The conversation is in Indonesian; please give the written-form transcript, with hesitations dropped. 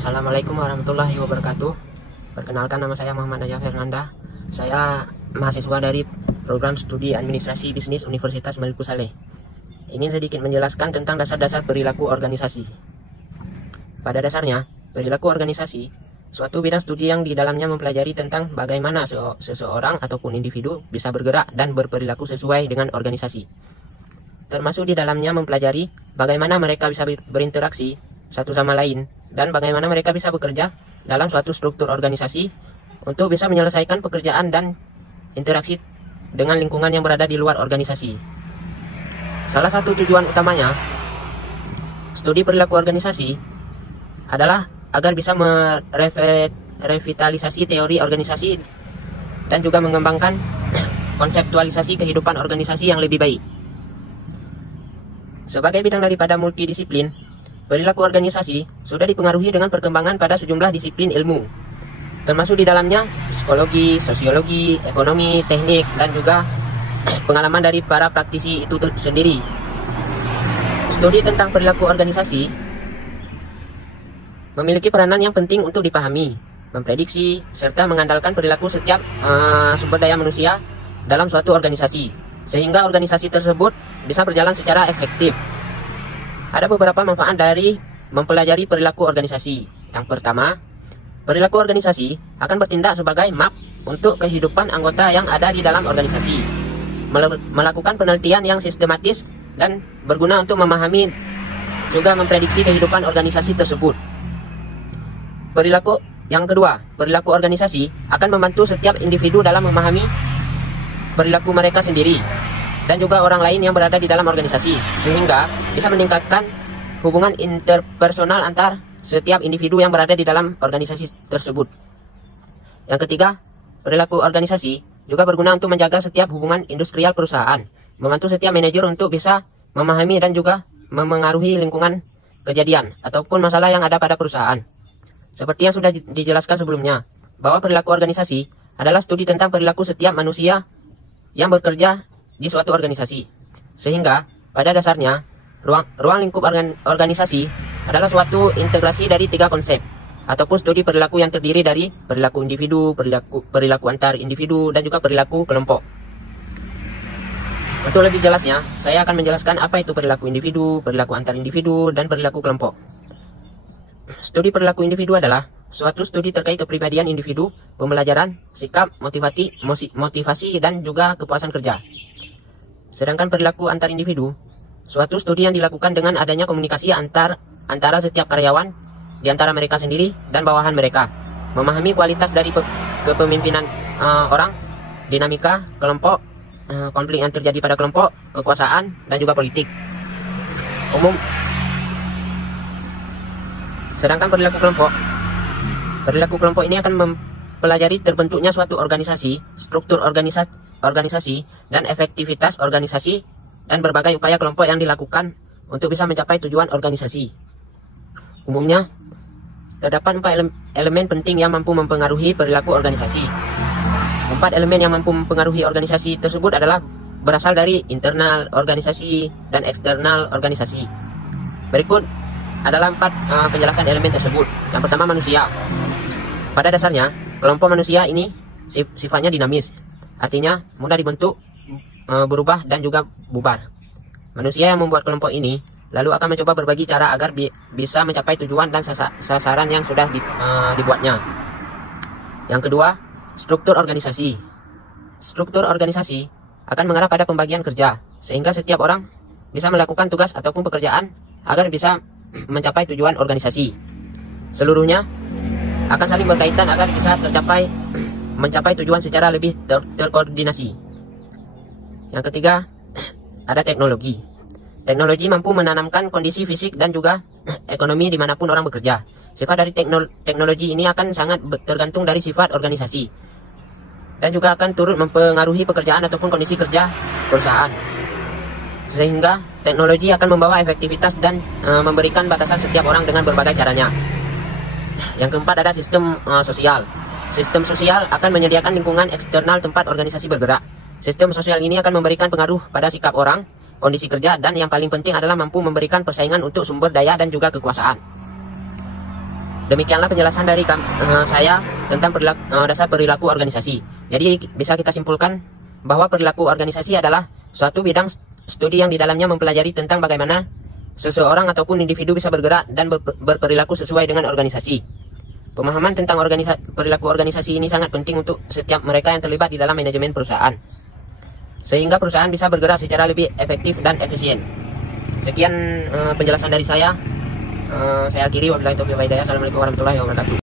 Assalamualaikum warahmatullahi wabarakatuh. Perkenalkan, nama saya Muhammad Najah Fernanda. Saya mahasiswa dari program studi administrasi bisnis Universitas Maluku Saleh. Ingin sedikit menjelaskan tentang dasar-dasar perilaku organisasi. Pada dasarnya, perilaku organisasi suatu bidang studi yang di dalamnya mempelajari tentang bagaimana seseorang ataupun individu bisa bergerak dan berperilaku sesuai dengan organisasi. Termasuk di dalamnya mempelajari bagaimana mereka bisa berinteraksi satu sama lain dan bagaimana mereka bisa bekerja dalam suatu struktur organisasi untuk bisa menyelesaikan pekerjaan dan interaksi dengan lingkungan yang berada di luar organisasi. Salah satu tujuan utamanya studi perilaku organisasi adalah agar bisa merevitalisasi teori organisasi dan juga mengembangkan konseptualisasi kehidupan organisasi yang lebih baik. Sebagai bidang daripada multidisiplin, perilaku organisasi sudah dipengaruhi dengan perkembangan pada sejumlah disiplin ilmu, termasuk di dalamnya psikologi, sosiologi, ekonomi, teknik, dan juga pengalaman dari para praktisi itu sendiri. Studi tentang perilaku organisasi memiliki peranan yang penting untuk dipahami, memprediksi, serta mengandalkan perilaku setiap sumber daya manusia dalam suatu organisasi, sehingga organisasi tersebut bisa berjalan secara efektif. Ada beberapa manfaat dari mempelajari perilaku organisasi. Yang pertama, perilaku organisasi akan bertindak sebagai map untuk kehidupan anggota yang ada di dalam organisasi, melakukan penelitian yang sistematis dan berguna untuk memahami juga memprediksi kehidupan organisasi tersebut. Yang kedua, perilaku organisasi akan membantu setiap individu dalam memahami perilaku mereka sendiri dan juga orang lain yang berada di dalam organisasi, sehingga bisa meningkatkan hubungan interpersonal antar setiap individu yang berada di dalam organisasi tersebut. Yang ketiga, perilaku organisasi juga berguna untuk menjaga setiap hubungan industrial perusahaan, membantu setiap manajer untuk bisa memahami dan juga memengaruhi lingkungan kejadian ataupun masalah yang ada pada perusahaan. Seperti yang sudah dijelaskan sebelumnya, bahwa perilaku organisasi adalah studi tentang perilaku setiap manusia yang bekerja di suatu organisasi, sehingga pada dasarnya ruang lingkup organisasi adalah suatu integrasi dari tiga konsep ataupun studi perilaku yang terdiri dari perilaku individu, perilaku antar individu, dan juga perilaku kelompok. Untuk lebih jelasnya, saya akan menjelaskan apa itu perilaku individu, perilaku antar individu, dan perilaku kelompok. Studi perilaku individu adalah suatu studi terkait kepribadian individu, pembelajaran, sikap, motivasi, dan juga kepuasan kerja. Sedangkan perilaku antar individu, suatu studi yang dilakukan dengan adanya komunikasi antara setiap karyawan di antara mereka sendiri dan bawahan mereka, memahami kualitas dari kepemimpinan orang, dinamika kelompok, konflik yang terjadi pada kelompok, kekuasaan, dan juga politik umum. Sedangkan perilaku kelompok ini akan mempelajari terbentuknya suatu organisasi, struktur organisasi, dan efektivitas organisasi, dan berbagai upaya kelompok yang dilakukan untuk bisa mencapai tujuan organisasi. Umumnya, terdapat 4 elemen penting yang mampu mempengaruhi perilaku organisasi. 4 elemen yang mampu mempengaruhi organisasi tersebut adalah berasal dari internal organisasi dan eksternal organisasi. Berikut adalah 4 penjelasan elemen tersebut. Yang pertama, manusia. Pada dasarnya, kelompok manusia ini sifatnya dinamis, artinya mudah dibentuk, berubah, dan juga bubar. Manusia yang membuat kelompok ini lalu akan mencoba berbagi cara agar bisa mencapai tujuan dan sasaran yang sudah dibuatnya. Yang kedua, struktur organisasi. Struktur organisasi akan mengarah pada pembagian kerja, sehingga setiap orang bisa melakukan tugas ataupun pekerjaan agar bisa mencapai tujuan organisasi. Seluruhnya akan saling berkaitan agar bisa mencapai tujuan secara lebih terkoordinasi. Yang ketiga, ada teknologi. Teknologi mampu menanamkan kondisi fisik dan juga ekonomi dimanapun orang bekerja. Sifat dari teknologi ini akan sangat tergantung dari sifat organisasi, dan juga akan turut mempengaruhi pekerjaan ataupun kondisi kerja perusahaan, sehingga teknologi akan membawa efektivitas dan memberikan batasan setiap orang dengan berbagai caranya. Yang keempat, ada sistem sosial. Sistem sosial akan menyediakan lingkungan eksternal tempat organisasi bergerak. Sistem sosial ini akan memberikan pengaruh pada sikap orang, kondisi kerja, dan yang paling penting adalah mampu memberikan persaingan untuk sumber daya dan juga kekuasaan. Demikianlah penjelasan dari saya tentang dasar perilaku organisasi. Jadi bisa kita simpulkan bahwa perilaku organisasi adalah suatu bidang studi yang di dalamnya mempelajari tentang bagaimana seseorang ataupun individu bisa bergerak dan berperilaku sesuai dengan organisasi. Pemahaman tentang perilaku organisasi ini sangat penting untuk setiap mereka yang terlibat di dalam manajemen perusahaan, sehingga perusahaan bisa bergerak secara lebih efektif dan efisien. Sekian penjelasan dari saya. Saya akhiri. Wabillahi taufiq wal hidayah. Assalamualaikum warahmatullahi wabarakatuh.